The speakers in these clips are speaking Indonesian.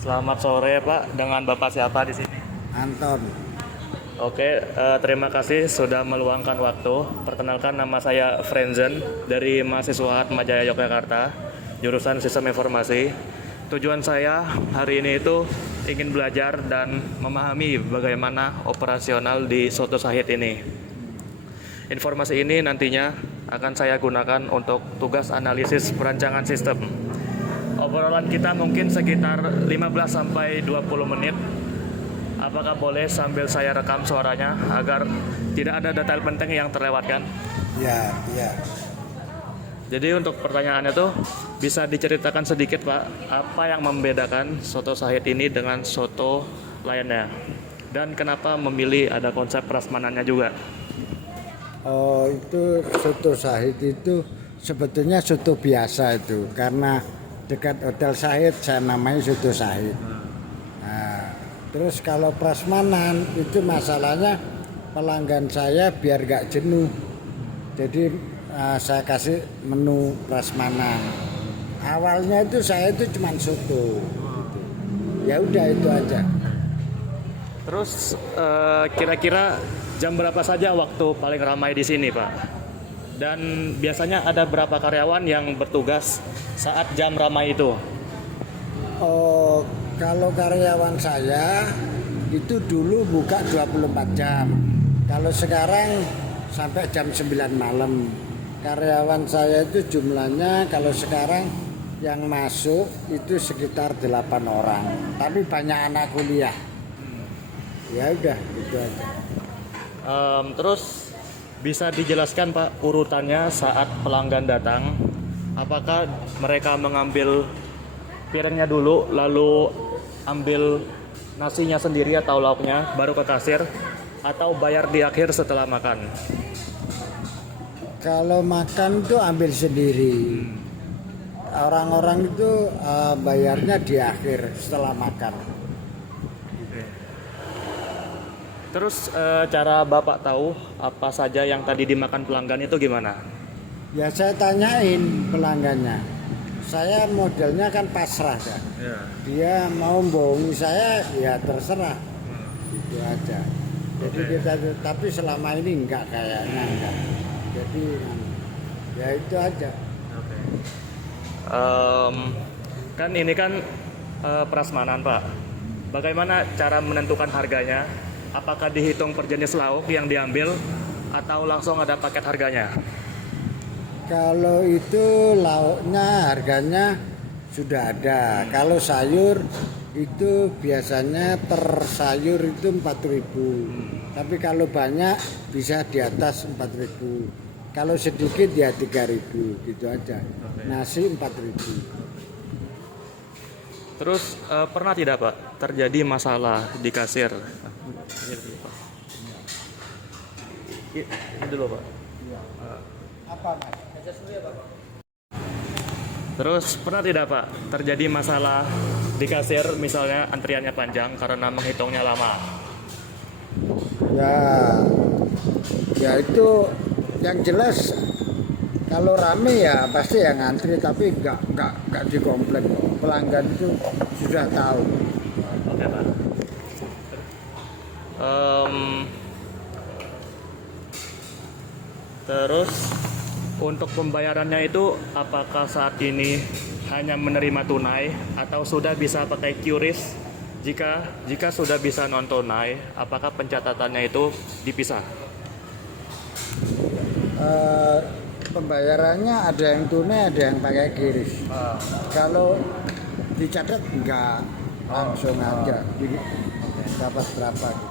Selamat sore Pak, dengan Bapak siapa di sini? Anton. Oke, terima kasih sudah meluangkan waktu. Perkenalkan nama saya Frenzen dari mahasiswa Atmajaya Yogyakarta, jurusan Sistem Informasi. Tujuan saya hari ini itu ingin belajar dan memahami bagaimana operasional di Soto Sahid ini. Informasi ini nantinya akan saya gunakan untuk tugas analisis perancangan sistem. Obrolan kita mungkin sekitar 15 sampai 20 menit. Apakah boleh sambil saya rekam suaranya agar tidak ada detail penting yang terlewatkan? Ya, ya. Jadi untuk pertanyaannya tuh bisa diceritakan sedikit Pak, apa yang membedakan soto Sahid ini dengan soto lainnya? Dan kenapa memilih ada konsep prasmanannya juga? Oh, itu soto Sahid itu sebetulnya soto biasa itu karena dekat Hotel Sahid saya namai soto Sahid. Nah, terus kalau prasmanan itu masalahnya pelanggan saya biar gak jenuh. Jadi saya kasih menu prasmanan. Awalnya itu saya itu cuma soto. Gitu. Ya udah itu aja. Terus kira-kira jam berapa saja waktu paling ramai di sini Pak? Dan biasanya ada berapa karyawan yang bertugas saat jam ramai itu? Oh, kalau karyawan saya itu dulu buka 24 jam. Kalau sekarang sampai jam 9 malam. Karyawan saya itu jumlahnya kalau sekarang yang masuk itu sekitar 8 orang. Tapi banyak anak kuliah. Ya udah gitu aja. Terus bisa dijelaskan Pak urutannya saat pelanggan datang? Apakah mereka mengambil piringnya dulu lalu ambil nasinya sendiri atau lauknya baru ke kasir, atau bayar di akhir setelah makan? Kalau makan tuh ambil sendiri. Orang-orang itu bayarnya di akhir setelah makan. Terus cara Bapak tahu apa saja yang tadi dimakan pelanggan itu gimana? Ya saya tanyain pelanggannya. Saya modelnya kan pasrah kan. Ya. Dia mau bohongi saya ya terserah. Itu aja. Jadi kita tapi selama ini enggak kayaknya enggak. Jadi ya itu aja. Kan ini kan prasmanan Pak. Bagaimana cara menentukan harganya? Apakah dihitung per jenis lauk yang diambil atau langsung ada paket harganya? Kalau itu lauknya harganya sudah ada. Kalau sayur itu biasanya per sayur itu 4.000. Tapi kalau banyak bisa di atas 4.000. Kalau sedikit ya 3.000 gitu aja. Nasi 4.000. Terus pernah tidak Pak terjadi masalah di kasir? Ini dulu Pak. Apa Mas? Terus pernah tidak Pak terjadi masalah di kasir, misalnya antriannya panjang karena menghitungnya lama? Ya, ya itu yang jelas kalau rame ya pasti yang ngantri tapi nggak dikomplain. Pelanggan itu sudah tahu. Oke Pak. Terus untuk pembayarannya itu apakah saat ini hanya menerima tunai atau sudah bisa pakai QRIS? Jika sudah bisa non tunai, apakah pencatatannya itu dipisah? Pembayarannya ada yang tunai, ada yang pakai QRIS. Kalau dicatat nggak langsung aja, dapat berapa gitu.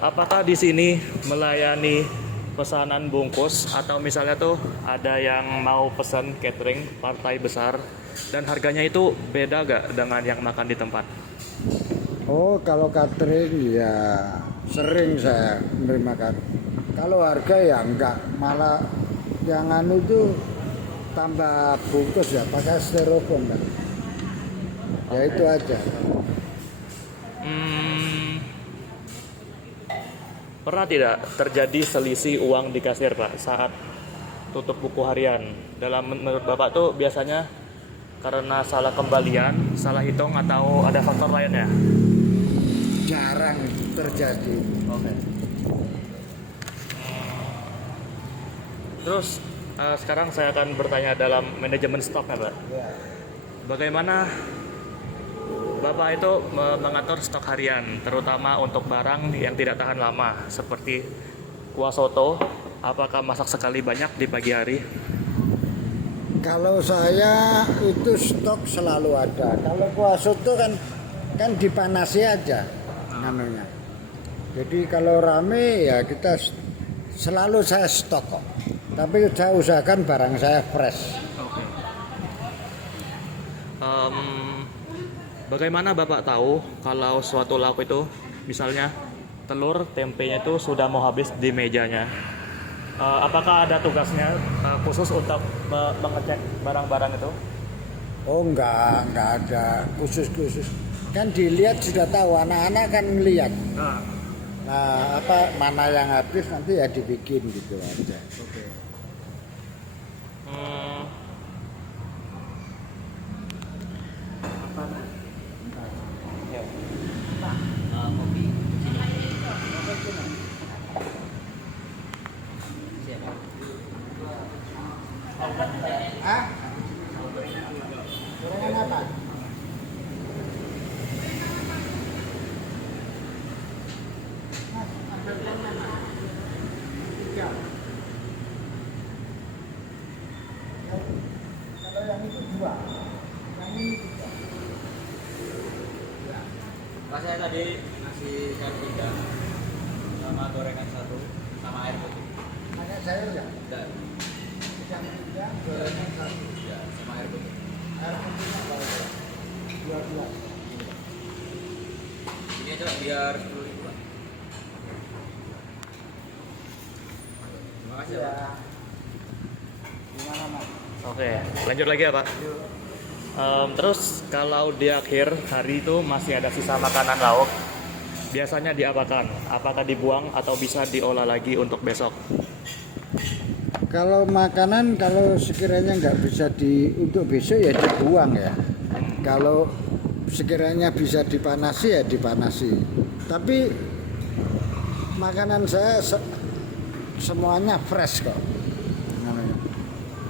Apakah di sini melayani pesanan bungkus atau misalnya tuh ada yang mau pesan catering partai besar dan harganya itu beda gak dengan yang makan di tempat? Oh, kalau catering ya sering saya menerima catering. Kalau harga ya enggak, malah yang anu itu tambah bungkus ya pakai styrofoam kan. Ya itu aja. Pernah tidak terjadi selisih uang di kasir Pak saat tutup buku harian? Dalam menurut Bapak tuh biasanya karena salah kembalian, salah hitung, atau ada faktor lainnya? Jarang terjadi. Oke. Terus sekarang saya akan bertanya dalam manajemen stok ya, Pak. Ya. Bagaimana Bapak itu mengatur stok harian, terutama untuk barang yang tidak tahan lama, seperti kuah soto, apakah masak sekali banyak di pagi hari? Kalau saya itu stok selalu ada. Kalau kuah soto kan dipanasi aja namanya. Jadi kalau rame ya kita selalu saya stok kok. Tapi saya usahakan barang saya fresh. Oke. Bagaimana Bapak tahu kalau suatu lauk itu, misalnya telur, tempenya itu sudah mau habis di mejanya? Apakah ada tugasnya khusus untuk mengecek barang-barang itu? Oh enggak ada khusus. Kan dilihat sudah tahu, anak-anak kan melihat. Nah, mana yang habis nanti ya dibikin gitu aja. Oke. Ah? Gorengan apa? Kalau yang itu 2, yang ini 3. Pak, saya tadi ngasih sayur 3 sama gorengan 1 sama air putih. Ada sayur ya? Dan Yang 3, gorengan 1. ya sama air putih. Air putihnya berapa? 12. Ini aja biar 10.000, Pak. Terima kasih ya, Pak. Ya. Gimana, Mas? Oke, lanjut lagi ya Pak. Terus kalau di akhir hari itu masih ada sisa makanan lauk, biasanya diapakan? Apakah dibuang atau bisa diolah lagi untuk besok? Kalau makanan kalau sekiranya nggak bisa untuk besok ya dibuang ya. Kalau sekiranya bisa dipanasi ya dipanasi. Tapi makanan saya semuanya fresh kok. Namanya.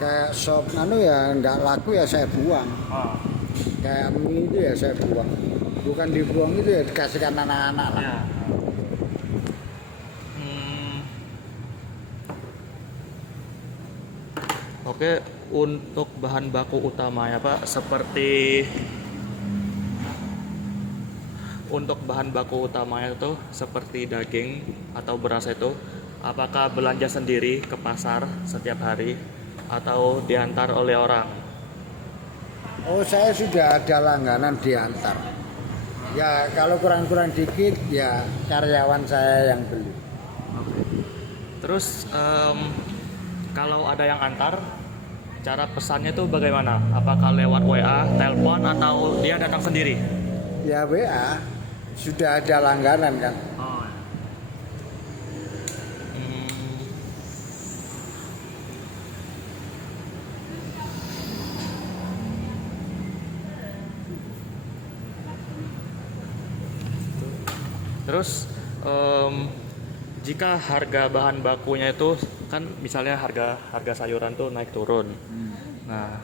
Kayak sop ya nggak laku ya saya buang. Kayak mie itu ya saya buang. Bukan dibuang itu ya dikasihkan anak-anak lah. Ya. Oke, untuk bahan baku utamanya Pak, seperti untuk bahan baku utamanya itu seperti daging atau beras itu, apakah belanja sendiri ke pasar setiap hari atau diantar oleh orang? Oh, saya sudah ada langganan diantar. Ya kalau kurang-kurang dikit ya karyawan saya yang beli. Terus kalau ada yang antar, cara pesannya itu bagaimana? Apakah lewat WA, telepon, atau dia datang sendiri? Ya WA sudah ada langganan kan. Oh. Terus jika harga bahan bakunya itu kan misalnya harga sayuran tuh naik turun. Nah,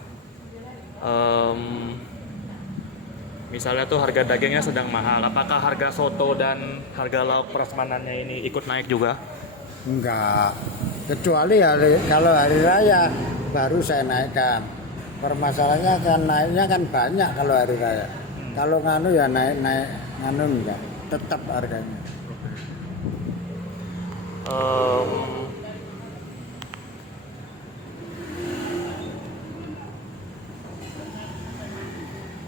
misalnya tuh harga dagingnya sedang mahal, apakah harga soto dan harga lauk prasmanannya ini ikut naik juga? Enggak. Kecuali kalau hari raya baru saya naikkan. Permasalahannya kan naiknya kan banyak kalau hari raya. Kalau nganu ya naik nganu enggak. Tetap harganya.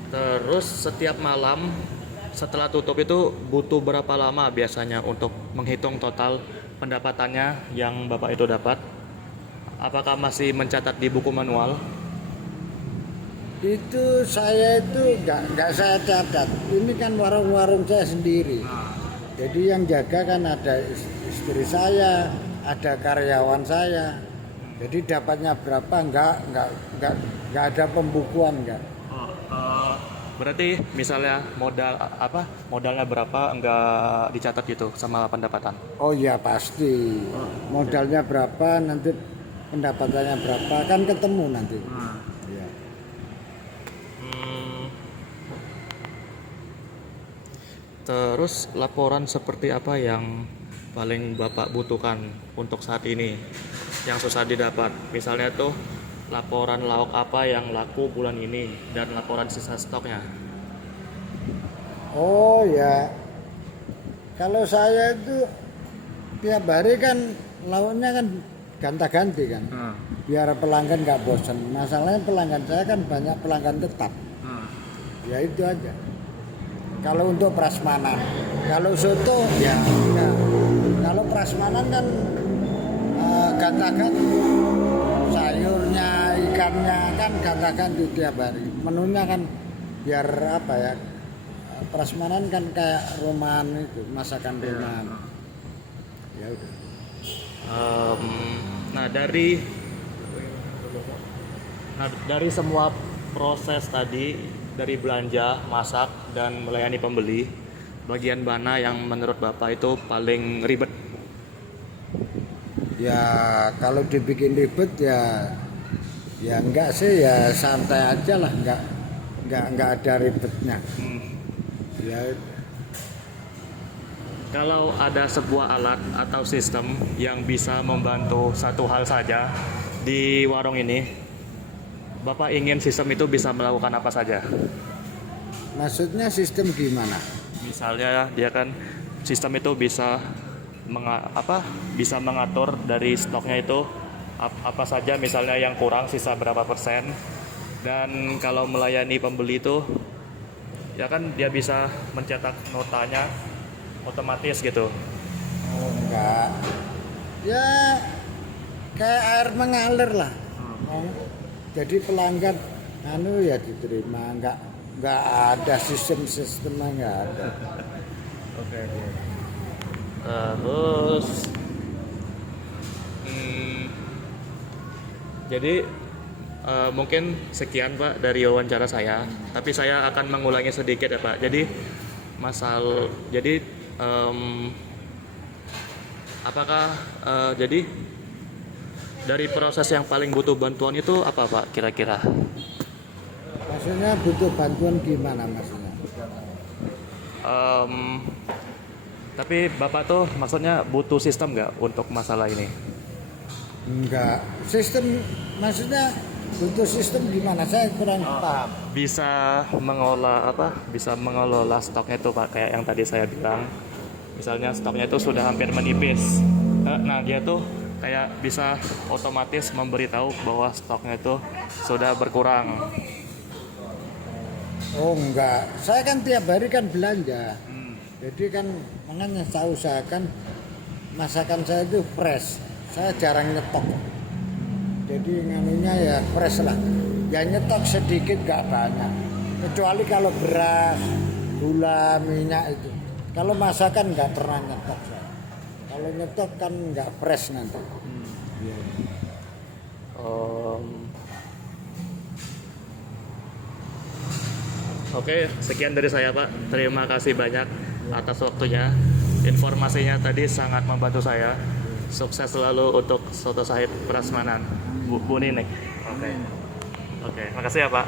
Terus setiap malam setelah tutup itu butuh berapa lama biasanya untuk menghitung total pendapatannya yang Bapak itu dapat? Apakah masih mencatat di buku manual? Itu saya itu enggak saya catat. Ini kan warung-warung saya sendiri. Jadi yang jaga kan ada istri saya, ada karyawan saya. Jadi dapatnya berapa enggak ada pembukuan enggak. Berarti misalnya modalnya berapa enggak dicatat gitu sama pendapatan. Oh ya pasti. Modalnya berapa, nanti pendapatannya berapa, kan ketemu nanti. Ya. Hmm, terus laporan seperti apa yang paling Bapak butuhkan untuk saat ini yang susah didapat? Misalnya tuh laporan lauk apa yang laku bulan ini dan laporan sisa stoknya. Oh ya, kalau saya itu tiap hari kan lauknya kan ganti-ganti kan. Biar pelanggan nggak bosan. Masalahnya pelanggan saya kan banyak pelanggan tetap. Ya itu aja. Kalau untuk prasmanan, kalau soto ya enggak. Kalau prasmanan kan ganti-ganti, sayurnya, ikannya kan ganti-ganti tiap hari. Menunya kan biar apa ya? Prasmanan kan kayak rumahan itu, masakan rumahan. Ya udah. Nah dari semua proses tadi, dari belanja, masak, dan melayani pembeli, bagian mana yang menurut Bapak itu paling ribet? Ya kalau dibikin ribet ya enggak sih, ya santai aja lah, enggak ada ribetnya. Ya Kalau ada sebuah alat atau sistem yang bisa membantu satu hal saja di warung ini, Bapak ingin sistem itu bisa melakukan apa saja? maksudnya sistem gimana? Misalnya dia kan sistem itu bisa bisa mengatur dari stoknya itu apa saja, misalnya yang kurang sisa berapa persen, dan kalau melayani pembeli itu ya kan dia bisa mencetak notanya otomatis gitu. Oh, enggak. Ya kayak air mengalir lah. Oh, jadi pelanggan ya diterima, enggak ada sistemnya, enggak ada. Oke. Terus hmm, jadi mungkin sekian Pak dari wawancara saya, tapi saya akan mengulangi sedikit ya Pak. Jadi em, apakah jadi dari proses yang paling butuh bantuan itu apa Pak kira-kira? Maksudnya butuh bantuan gimana maksudnya? Em, tapi Bapak tuh maksudnya butuh sistem nggak untuk masalah ini? Enggak. Sistem maksudnya butuh sistem gimana? Saya kurang paham. Bisa mengelola stoknya itu Pak, kayak yang tadi saya bilang. Misalnya stoknya itu sudah hampir menipis. Nah, dia tuh kayak bisa otomatis memberitahu bahwa stoknya itu sudah berkurang. Oh enggak, saya kan tiap hari kan belanja. Jadi kan makanya saya usahakan masakan saya itu fresh. Saya jarang nyetok. Jadi nganunya ya fresh lah. Ya nyetok sedikit gak banyak. Kecuali kalau beras, gula, minyak itu. Kalau masakan nggak pernah nyetok saya. Kalau nyetok kan nggak fresh nanti. Iya. Oke, sekian dari saya Pak. Terima kasih banyak atas waktunya. Informasinya tadi sangat membantu saya. Sukses selalu untuk Soto Sahid Prasmanan, Bu Ninik. Oke, makasih ya Pak.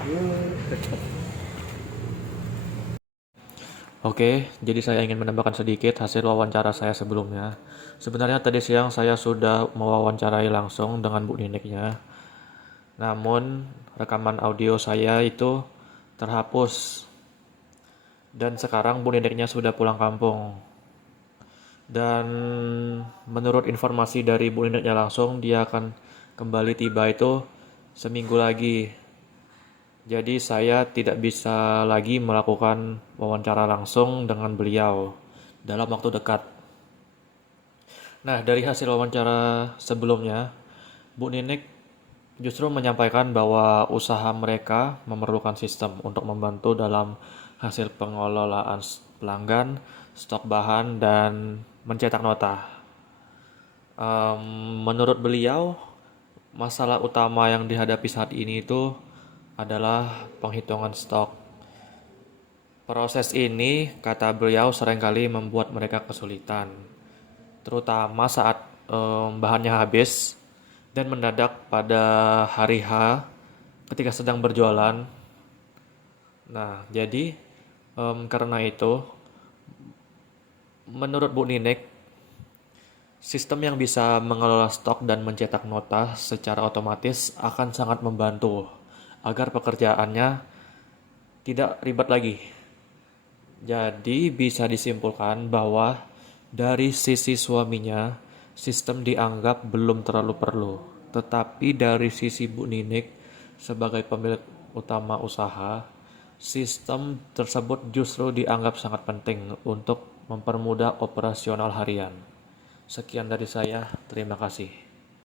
Oke, jadi saya ingin menambahkan sedikit hasil wawancara saya sebelumnya. Sebenarnya tadi siang saya sudah mewawancarai langsung dengan Bu Niniknya. Namun, rekaman audio saya itu terhapus. Dan sekarang Bu Niniknya sudah pulang kampung. Dan menurut informasi dari Bu Niniknya langsung, dia akan kembali tiba itu seminggu lagi. Jadi saya tidak bisa lagi melakukan wawancara langsung dengan beliau dalam waktu dekat. Nah, dari hasil wawancara sebelumnya, Bu Ninik justru menyampaikan bahwa usaha mereka memerlukan sistem untuk membantu dalam hasil pengelolaan pelanggan, stok bahan, dan mencetak nota. Menurut beliau, masalah utama yang dihadapi saat ini itu adalah penghitungan stok. Proses ini, kata beliau, seringkali membuat mereka kesulitan, terutama saat bahannya habis dan mendadak pada hari H ketika sedang berjualan. Nah, jadi karena itu, menurut Bu Ninik, sistem yang bisa mengelola stok dan mencetak nota secara otomatis akan sangat membantu agar pekerjaannya tidak ribet lagi. Jadi bisa disimpulkan bahwa dari sisi suaminya, sistem dianggap belum terlalu perlu. Tetapi dari sisi Bu Ninik sebagai pemilik utama usaha, sistem tersebut justru dianggap sangat penting untuk mempermudah operasional harian. Sekian dari saya, terima kasih.